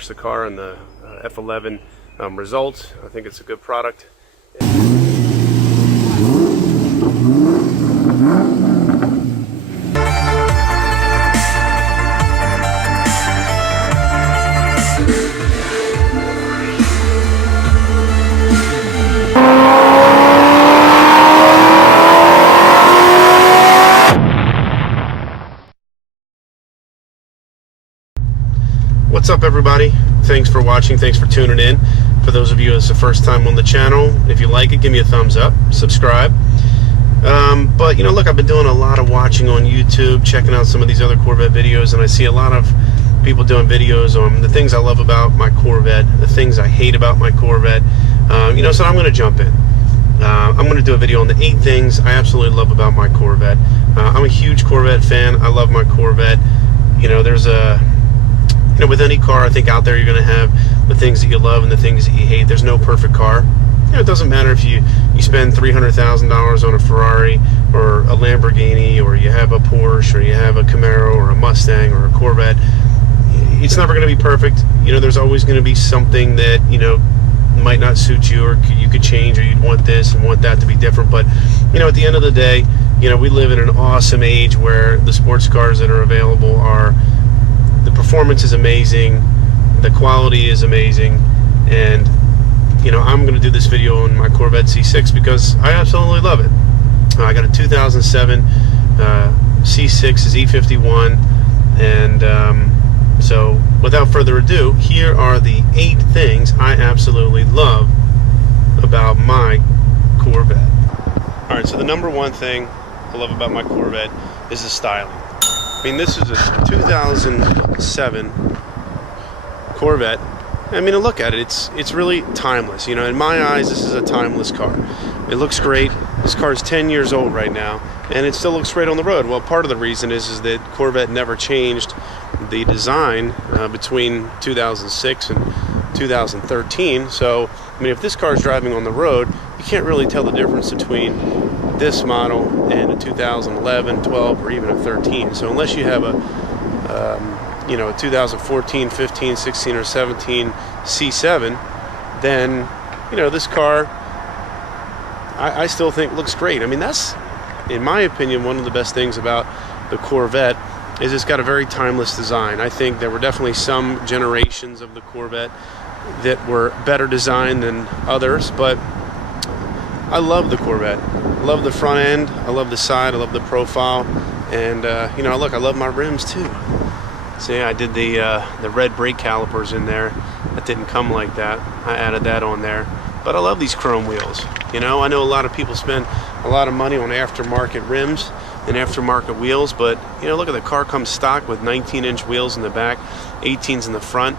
wash the car and the F11 results. I think it's a good product. What's up, everybody? Thanks for watching, thanks for tuning in. For those of you it's the first time on the channel, if you like it, give me a thumbs up, subscribe. But you know, look, I've been doing a lot of watching on YouTube, checking out some of these other Corvette videos, and I see a lot of people doing videos on the things I love about my Corvette, the things I hate about my Corvette. You know, so I'm going to jump in. I'm going to do a video on the 8 things I absolutely love about my Corvette. I'm a huge Corvette fan. I love my Corvette. You know, there's a... You know, with any car, I think out there, you're going to have the things that you love and the things that you hate. There's no perfect car. You know, it doesn't matter if you spend $300,000 on a Ferrari or a Lamborghini, or you have a Porsche, or you have a Camaro, or a Mustang, or a Corvette. It's never going to be perfect. You know, there's always going to be something that, you know, might not suit you, or you could change, or you'd want this and want that to be different. But, you know, at the end of the day, you know, we live in an awesome age where the sports cars that are available are... The performance is amazing, the quality is amazing, and you know, I'm going to do this video on my Corvette C6 because I absolutely love it. I got a 2007 C6 is E51, and so without further ado, here are the 8 things I absolutely love about my Corvette. Alright, so the number 1 thing I love about my Corvette is the styling. I mean, this is a 2007 Corvette. I mean, look at it. It's really timeless. You know, in my eyes, this is a timeless car. It looks great. This car is 10 years old right now, and it still looks great on the road. Well, part of the reason is that Corvette never changed the design between 2006 and 2013. So, I mean, if this car is driving on the road, you can't really tell the difference between this model and a 2011, 12, or even a 13. So unless you have a you know, a 2014, 15, 16, or 17 C7, then you know, this car I still think looks great. I mean, that's, in my opinion, one of the best things about the Corvette is it's got a very timeless design. I think there were definitely some generations of the Corvette that were better designed than others, but I love the Corvette. I love the front end, I love the side, I love the profile, and you know, look, I love my rims too. See, I did the red brake calipers in there. That didn't come like that. I added that on there. But I love these chrome wheels. You know, I know a lot of people spend a lot of money on aftermarket rims and aftermarket wheels, but you know, look at the car comes stock with 19-inch wheels in the back, 18s in the front.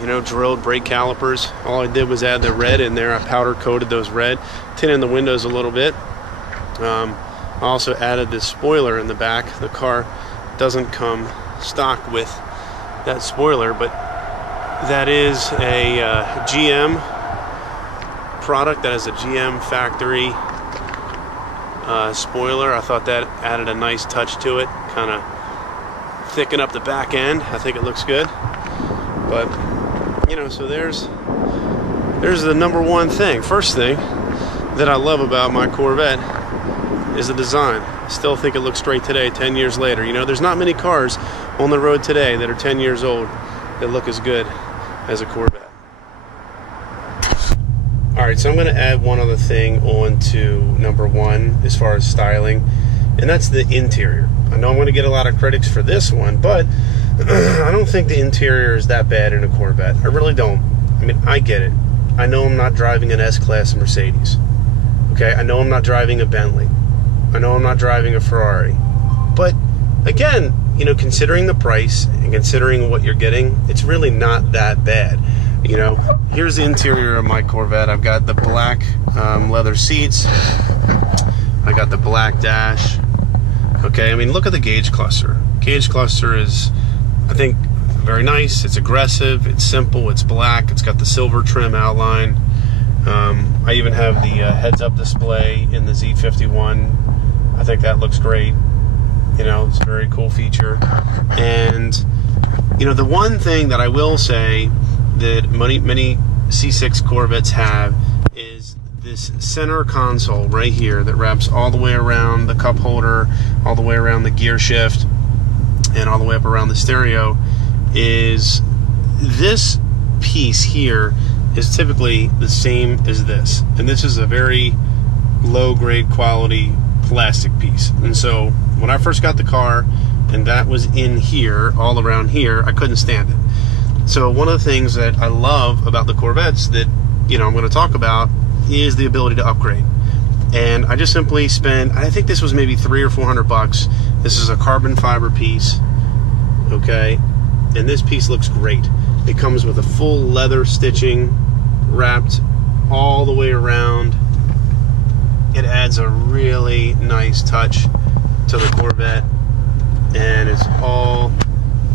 You know, drilled brake calipers. All I did was add the red in there. I powder coated those red, tinted the windows a little bit. I also added this spoiler in the back. The car doesn't come stock with that spoiler, but that is a GM product. That is a GM factory spoiler. I thought that added a nice touch to it, kind of thicken up the back end. I think it looks good. But you know, so there's the number 1 thing. First thing that I love about my Corvette is the design. I still think it looks great today, 10 years later. You know, there's not many cars on the road today that are 10 years old that look as good as a Corvette. Alright, so I'm going to add one other thing on to number 1 as far as styling, and that's the interior. I know I'm going to get a lot of critics for this one, but I don't think the interior is that bad in a Corvette. I really don't. I mean, I get it. I know I'm not driving an S-Class Mercedes. Okay, I know I'm not driving a Bentley. I know I'm not driving a Ferrari. But, again, you know, considering the price and considering what you're getting, it's really not that bad. You know, here's the interior of my Corvette. I've got the black leather seats. I got the black dash. Okay, I mean, look at the gauge cluster. Gauge cluster is, I think, very nice. It's aggressive, it's simple, it's black, it's got the silver trim outline. I even have the heads-up display in the Z51. I think that looks great. You know, it's a very cool feature. And You know, the one thing that I will say that many C6 Corvettes have is this center console right here that wraps all the way around the cup holder, all the way around the gear shift, and all the way up around the stereo. Is this piece here is typically the same as this, and this is a very low grade quality plastic piece. And so when I first got the car and that was in here, all around here, I couldn't stand it. So one of the things that I love about the Corvettes that, you know, I'm going to talk about is the ability to upgrade. And I just simply spent, I think this was maybe $300 or $400. This is a carbon fiber piece, okay, and this piece looks great. It comes with a full leather stitching wrapped all the way around. It adds a really nice touch to the Corvette, and it's all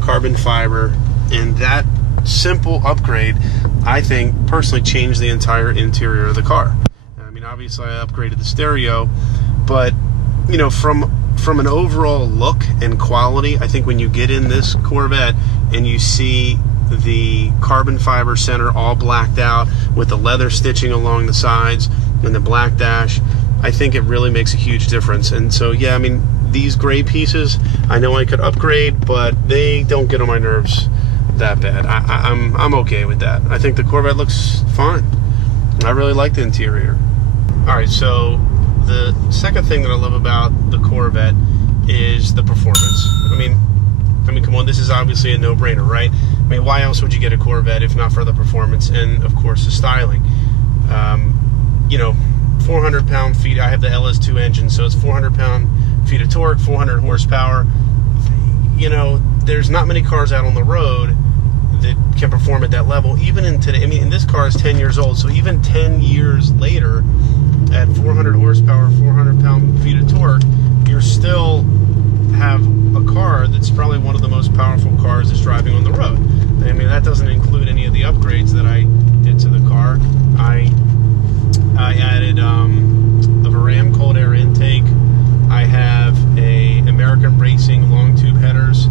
carbon fiber. And that simple upgrade, I think, personally changed the entire interior of the car. I mean, obviously I upgraded the stereo, but you know, from an overall look and quality, I think when you get in this Corvette and you see the carbon fiber center all blacked out with the leather stitching along the sides and the black dash, I think it really makes a huge difference. And so, yeah, I mean, these gray pieces, I know I could upgrade, but they don't get on my nerves that bad. I'm okay with that. I think the Corvette looks fine. I really like the interior. All right, so the second thing that I love about the Corvette is the performance. I mean, come on, this is obviously a no-brainer, right? I mean, why else would you get a Corvette if not for the performance and, of course, the styling? You know, 400 pound-feet. I have the LS2 engine, so it's 400 pound-feet of torque, 400 horsepower. You know, there's not many cars out on the road that can perform at that level, even in today. I mean, and this car is 10 years old, so even 10 years later, at 400 horsepower, 400 pound-feet of torque, you still have a car that's probably one of the most powerful cars that's driving on the road. I mean, that doesn't include any of the upgrades that I did to the car. I added a Ram cold air intake. I have a American Racing long tube headers,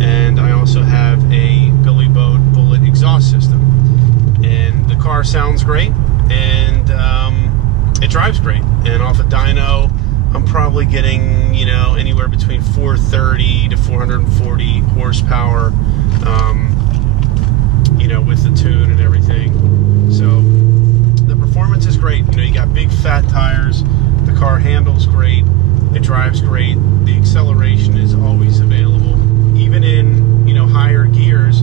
and I also have a Billy Boat bullet exhaust system. And the car sounds great, and it drives great. And off a dyno, I'm probably getting, you know, anywhere between 430 to 440 horsepower, you know, with the tune and everything. So the performance is great. You know, you got big fat tires. The car handles great. It drives great. The acceleration is always available. Even in, you know, higher gears,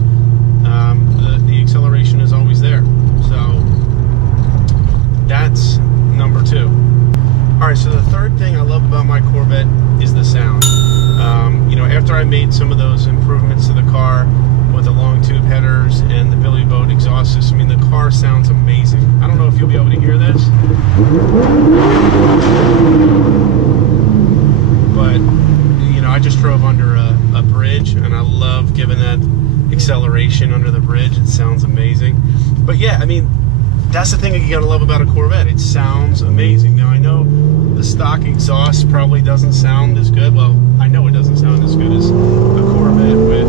the acceleration is always there. So that's number two. All right, so the third thing I love about my Corvette is the sound. You know, after I made some of those improvements to the car with the long tube headers and the Billy Boat exhaust system, I mean, the car sounds amazing. I don't know if you'll be able to hear this, but, you know, I just drove under a bridge, and I love giving that acceleration under the bridge. It sounds amazing. But yeah, I mean, that's the thing that you gotta love about a Corvette. It sounds amazing. Now, I know the stock exhaust probably doesn't sound as good. Well, I know it doesn't sound as good as a Corvette with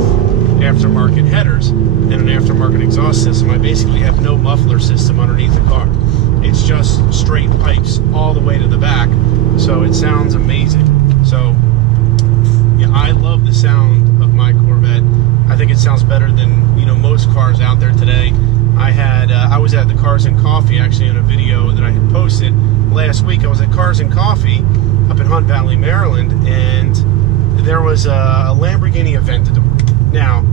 aftermarket headers and an aftermarket exhaust system. I basically have no muffler system underneath the car. It's just straight pipes all the way to the back, so it sounds amazing. So, yeah, I love the sound of my Corvette. I think it sounds better than, you know, most cars out there today. I was at the Cars and Coffee, actually, in a video that I had posted last week. I was at Cars and Coffee up in Hunt Valley, Maryland, and there was a Lamborghini Aventador. Now,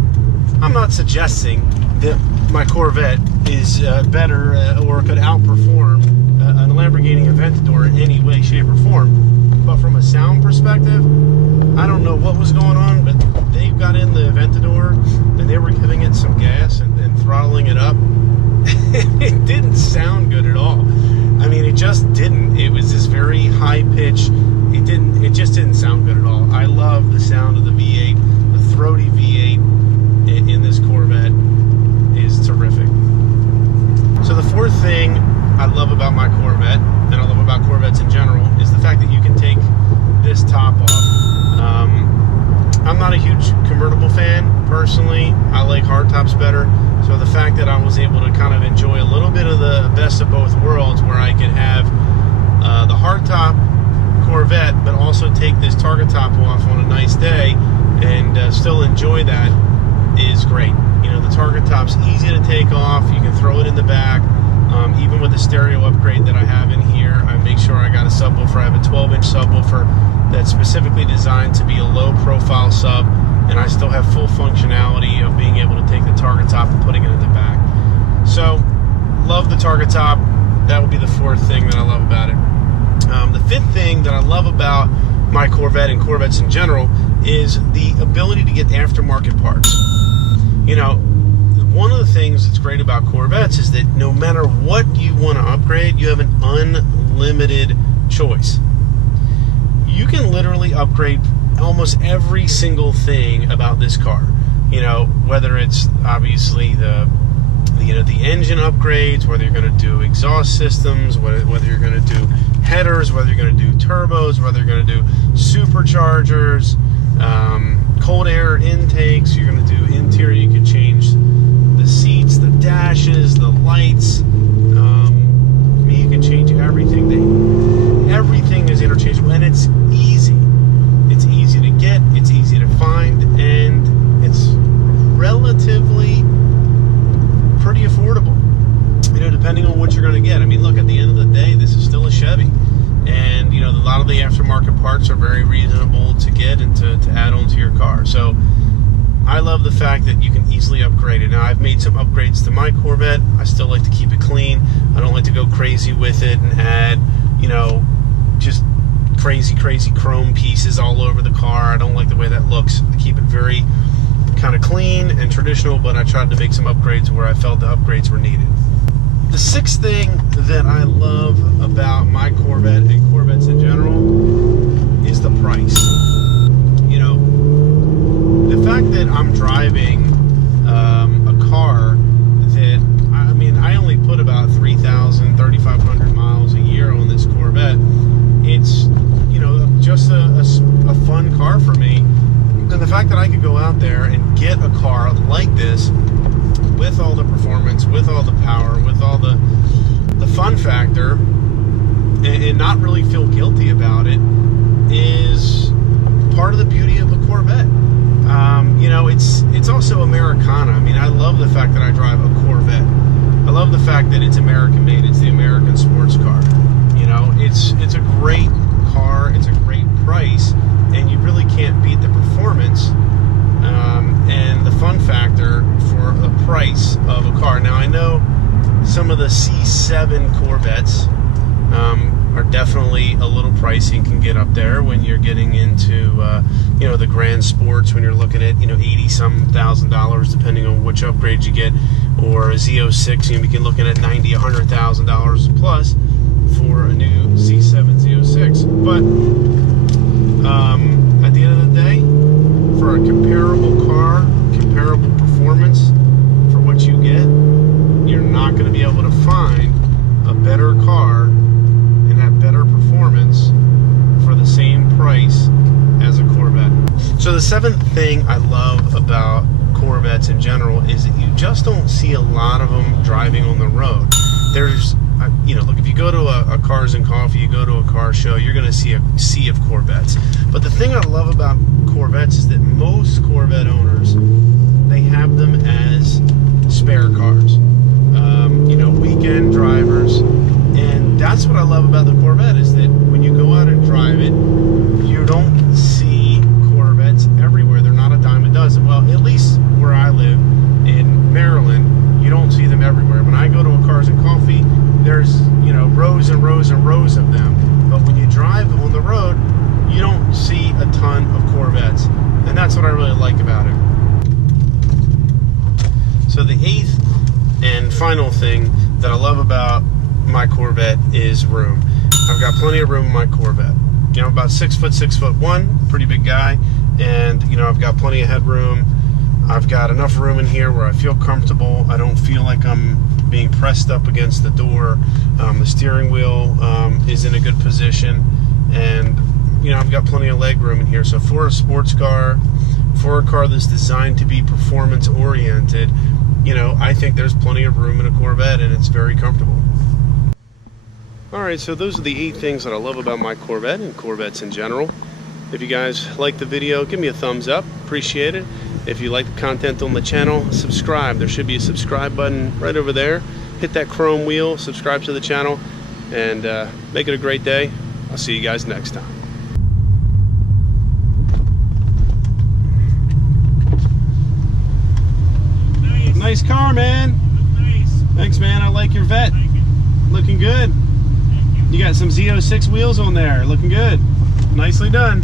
I'm not suggesting that my Corvette is better or could outperform a Lamborghini Aventador in any way, shape, or form. But from a sound perspective, I don't know what was going on, but they got in the Aventador and they were giving it some gas and throttling it up. It didn't sound good at all. I mean, it just didn't. It was this very high pitch. It just didn't sound good at all. I love the sound of the V8. The throaty V8 in this Corvette is terrific. So the fourth thing I love about my Corvette, and I love about Corvettes in general, is the fact that you can take this top off. I'm not a huge convertible fan, personally. I like hardtops better. So the fact that I was able to kind of enjoy a little bit of the best of both worlds, where I could have the hardtop Corvette, but also take this target top off on a nice day and still enjoy that, is great. You know, the target top's easy to take off. You can throw it in the back. Even with the stereo upgrade that I have in here, I make sure I got a subwoofer. I have a 12-inch subwoofer that's specifically designed to be a low-profile sub, and I still have full functionality of being able to take the target top and putting it in the back. So, love the target top. That would be the fourth thing that I love about it. The fifth thing that I love about my Corvette and Corvettes in general is the ability to get aftermarket parts. You know, one of the things that's great about Corvettes is that no matter what you want to upgrade, you have an unlimited choice. You can literally upgrade almost every single thing about this car. You know, whether it's obviously the engine upgrades, whether you're going to do exhaust systems, whether you're going to do headers, whether you're going to do turbos, whether you're going to do superchargers, cold air intakes, you're going to do interior, you can change the seats, the dashes, the lights. I mean, you can change everything. Everything is interchangeable, and it's easy. It's easy to get, it's easy to find, and it's relatively pretty affordable. You know, depending on what you're going to get. I mean, look, at the end of the day, this is still a Chevy. And, you know, a lot of the aftermarket parts are very reasonable to get and to add on to your car. So, I love the fact that you can easily upgrade it. Now, I've made some upgrades to my Corvette. I still like to keep it clean. I don't like to go crazy with it and add, you know, just crazy chrome pieces all over the car. I don't like the way that looks. I keep it very kind of clean and traditional, but I tried to make some upgrades where I felt the upgrades were needed. The sixth thing that I love about my Corvette and Corvettes in general is the price. You know, the fact that I'm driving a car that, I mean, I only put about 3,500 miles a year on this Corvette. It's, you know, just a fun car for me. And the fact that I could go out there and get a car like this with all the performance, with all the power, with all the fun factor, and not really feel guilty about it, is part of the beauty of a Corvette. You know, it's also Americana. I mean, I love the fact that I drive a Corvette. I love the fact that it's American made. It's the American sports car. You know, it's a great car. It's a great price, and you really can't beat the performance and the fun factor for the price of a car. Now, I know some of the C7 Corvettes are definitely a little pricey and can get up there when you're getting into, you know, the grand sports, when you're looking at, you know, $80-some thousand, depending on which upgrade you get, or a Z06, you know, you can looking at $90,000, $100,000 plus for a new C7 Z06. But at the end of the day, for a comparable car, comparable performance, for what you get, you're not going to be able to find a better car and have better performance for the same price as a Corvette. So the seventh thing I love about Corvettes in general is that you just don't see a lot of them driving on the road. There's, you know, look, if you go to a Cars and Coffee, you go to a car show, you're going to see a sea of Corvettes. But the thing I love about Corvettes is that most Corvette owners, they have them as spare cars. You know, weekend drivers. And that's what I love about the Corvette, is that when you go out and drive it, you don't see Corvettes everywhere. They're not a dime a dozen. Well, at least where I live in Maryland, you don't see them everywhere. When I go to a Cars and Coffee, there's, you know, rows and rows and rows of them. But when you drive on the road, you don't see a ton of Corvettes. And that's what I really like about it. So the eighth and final thing that I love about my Corvette is room. I've got plenty of room in my Corvette. You know, about 6'1", pretty big guy, and you know, I've got plenty of headroom. I've got enough room in here where I feel comfortable. I don't feel like I'm being pressed up against the door. The steering wheel is in a good position, and you know, I've got plenty of leg room in here. So for a sports car, for a car that's designed to be performance oriented, you know, I think there's plenty of room in a Corvette, and it's very comfortable. Alright, so those are the 8 things that I love about my Corvette and Corvettes in general. If you guys like the video, give me a thumbs up. Appreciate it. If you like the content on the channel, subscribe. There should be a subscribe button right over there. Hit that chrome wheel, subscribe to the channel, and make it a great day. I'll see you guys next time. Nice car, man. Nice. Thanks, man. I like your Vette. Thank you. Looking good. You got some Z06 wheels on there. Looking good. Nicely done.